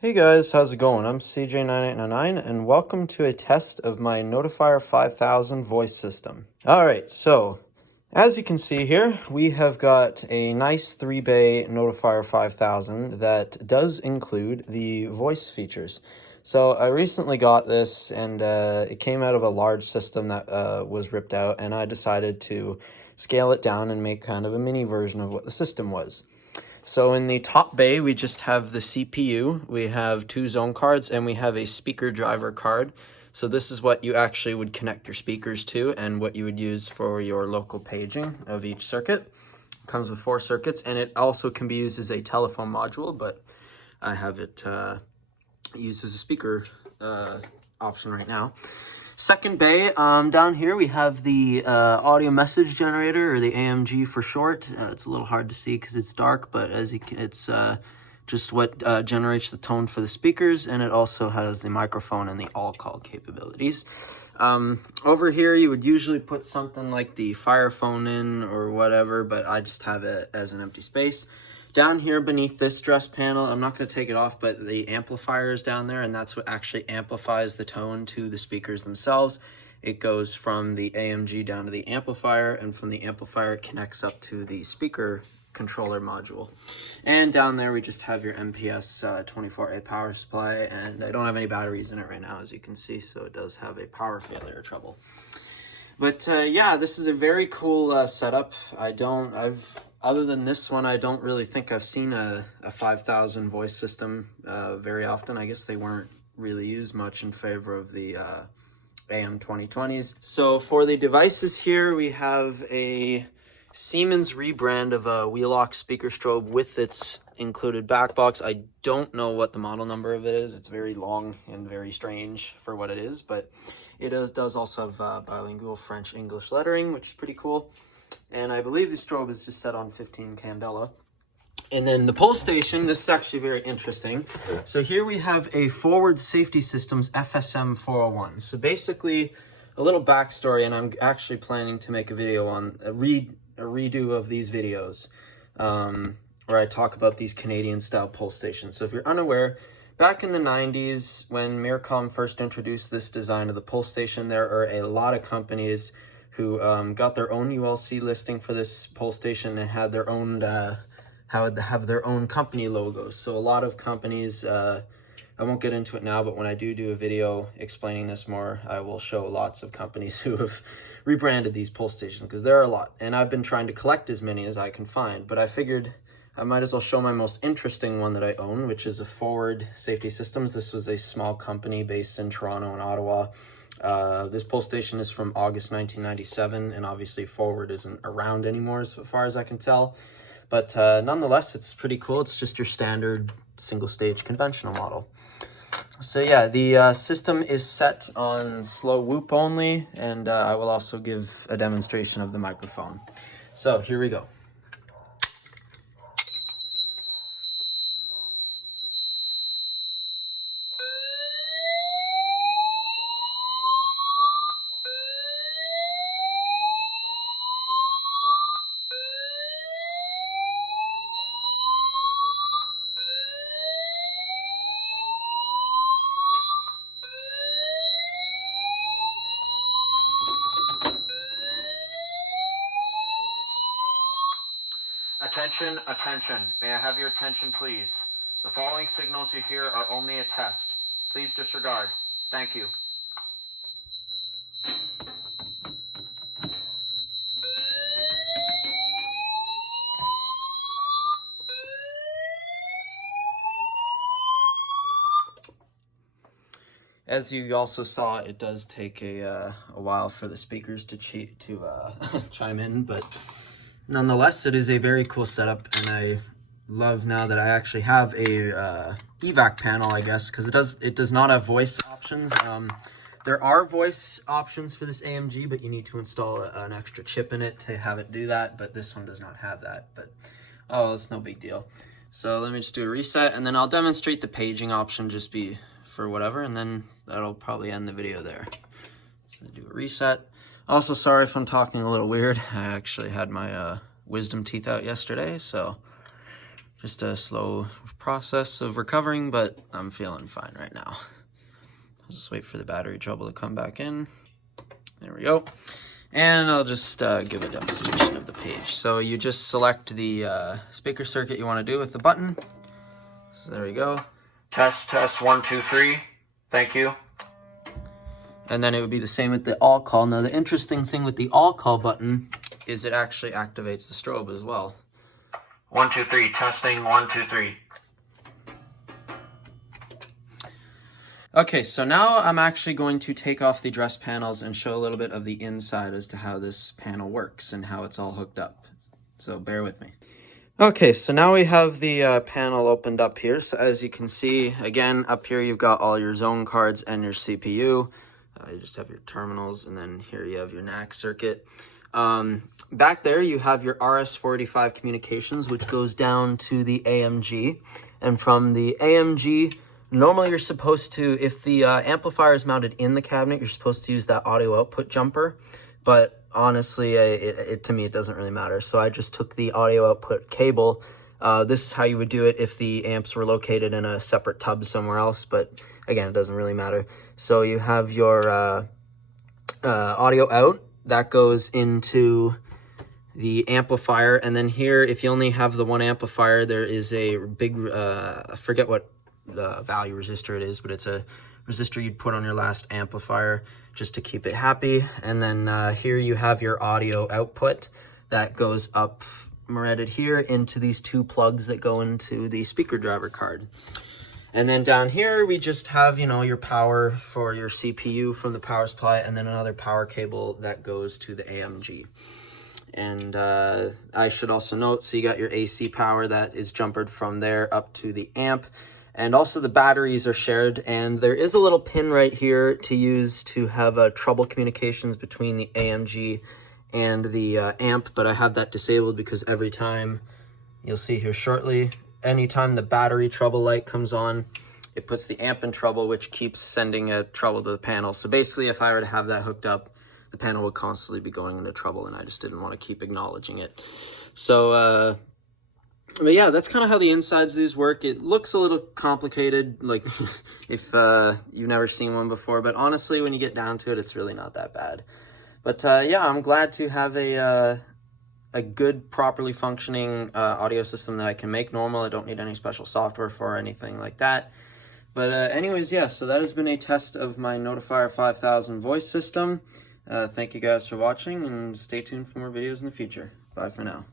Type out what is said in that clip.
Hey guys, how's it going? I'm CJ9899 and welcome to a test of my Notifier 5000 voice system. Alright, so as you can see here, we have got a nice 3-bay Notifier 5000 that does include the voice features. So I recently got this and it came out of a large system that was ripped out, and I decided to scale it down and make kind of a mini version of what the system was. So in the top bay, we just have the CPU, we have 2 zone cards, and we have a speaker driver card. So this is what you actually would connect your speakers to and what you would use for your local paging of each circuit. It comes with 4 circuits, and it also can be used as a telephone module, but I have it used as a speaker option right now. Second bay, down here we have the audio message generator, or the AMG for short. It's a little hard to see because it's dark, but as you can, it's just what generates the tone for the speakers, and it also has the microphone and the all-call capabilities. Over here you would usually put something like the Fire phone in or whatever, but I just have it as an empty space. Down here beneath this dress panel, I'm not going to take it off, but the amplifier is down there, and that's what actually amplifies the tone to the speakers themselves. It goes from the AMG down to the amplifier, and from the amplifier it connects up to the speaker controller module. And down there we just have your MPS 24A power supply, and I don't have any batteries in it right now, as you can see, so it does have a power failure trouble. But yeah, this is a very cool setup. Other than this one, I don't really think I've seen a 5000 voice system very often. I guess they weren't really used much in favor of the AM 2020s. So for the devices here, we have a Siemens rebrand of a Wheelock speaker strobe with its included back box. I don't know what the model number of it is. It's very long and very strange for what it is, but it does also have bilingual French-English lettering, which is pretty cool. And I believe the strobe is just set on 15 candela. And then the pull station, this is actually very interesting. So here we have a Forward Safety Systems FSM 401. So basically, a little backstory, and I'm actually planning to make a video on a redo of these videos where I talk about these Canadian-style pull stations. So if you're unaware, back in the 90s, when Mircom first introduced this design of the pull station, there are a lot of companies who got their own ULC listing for this pull station and had their own have their own company logos. So a lot of companies, I won't get into it now, but when I do a video explaining this more, I will show lots of companies who have rebranded these pull stations, because there are a lot, and I've been trying to collect as many as I can find, but I figured I might as well show my most interesting one that I own, which is a Forward Safety Systems. This was a small company based in Toronto and Ottawa. This pull station is from August 1997, and obviously Forward isn't around anymore as far as I can tell. But nonetheless, it's pretty cool. It's just your standard single-stage conventional model. So yeah, the system is set on slow whoop only, and I will also give a demonstration of the microphone. So here we go. Attention, attention. May I have your attention, please? The following signals you hear are only a test. Please disregard. Thank you. As you also saw, it does take a while for the speakers to chime in, but nonetheless, it is a very cool setup, and I love now that I actually have a evac panel, I guess, because it does not have voice options. There are voice options for this AMG, but you need to install an extra chip in it to have it do that, but this one does not have that. But oh, it's no big deal. So let me just do a reset, and then I'll demonstrate the paging option just for whatever, and then that'll probably end the video there. So do a reset. Also, sorry if I'm talking a little weird. I actually had my wisdom teeth out yesterday, so Just a slow process of recovering, but I'm feeling fine right now. I'll just wait for the battery trouble to come back in. There we go. And I'll just give a demonstration of the page. So you just select the speaker circuit you want to do with the button. So there we go. Test, test, 1, 2, 3. Thank you. And then it would be the same with the all call. Now the interesting thing with the all call button is it actually activates the strobe as well. 1, 2, 3, testing, 1, 2, 3. Okay, so now I'm actually going to take off the dress panels and show a little bit of the inside as to how this panel works and how it's all hooked up. So bear with me. Okay, so now we have the panel opened up here. So as you can see, again, up here you've got all your zone cards and your CPU. You just have your terminals, and then here you have your NAC circuit. Back there you have your RS-485 communications, which goes down to the AMG. And from the AMG, normally you're supposed to, if the amplifier is mounted in the cabinet, you're supposed to use that audio output jumper. But honestly, to me, it doesn't really matter. So I just took the audio output cable. This is how you would do it if the amps were located in a separate tub somewhere else. But again, it doesn't really matter. So you have your audio out. That goes into the amplifier. And then here, if you only have the one amplifier, there is a big, I forget what the value resistor it is, but it's a resistor you'd put on your last amplifier just to keep it happy. And then here you have your audio output that goes up moretted here into these two plugs that go into the speaker driver card. And then down here we just have, you know, your power for your CPU from the power supply, and then another power cable that goes to the AMG. And I should also note, so you got your AC power that is jumpered from there up to the amp. And also the batteries are shared, and there is a little pin right here to use to have trouble communications between the AMG and the amp, but I have that disabled because every time, you'll see here shortly, anytime the battery trouble light comes on, it puts the amp in trouble, which keeps sending a trouble to the panel. So basically, if I were to have that hooked up, the panel would constantly be going into trouble, and I just didn't want to keep acknowledging it. So, but yeah, that's kind of how the insides of these work. It looks a little complicated, like if you've never seen one before, but honestly, when you get down to it, it's really not that bad. But yeah, I'm glad to have a good, properly functioning audio system that I can make normal. I don't need any special software for or anything like that. But anyways, yeah, so that has been a test of my Notifier 5000 voice system. Thank you guys for watching, and stay tuned for more videos in the future. Bye for now.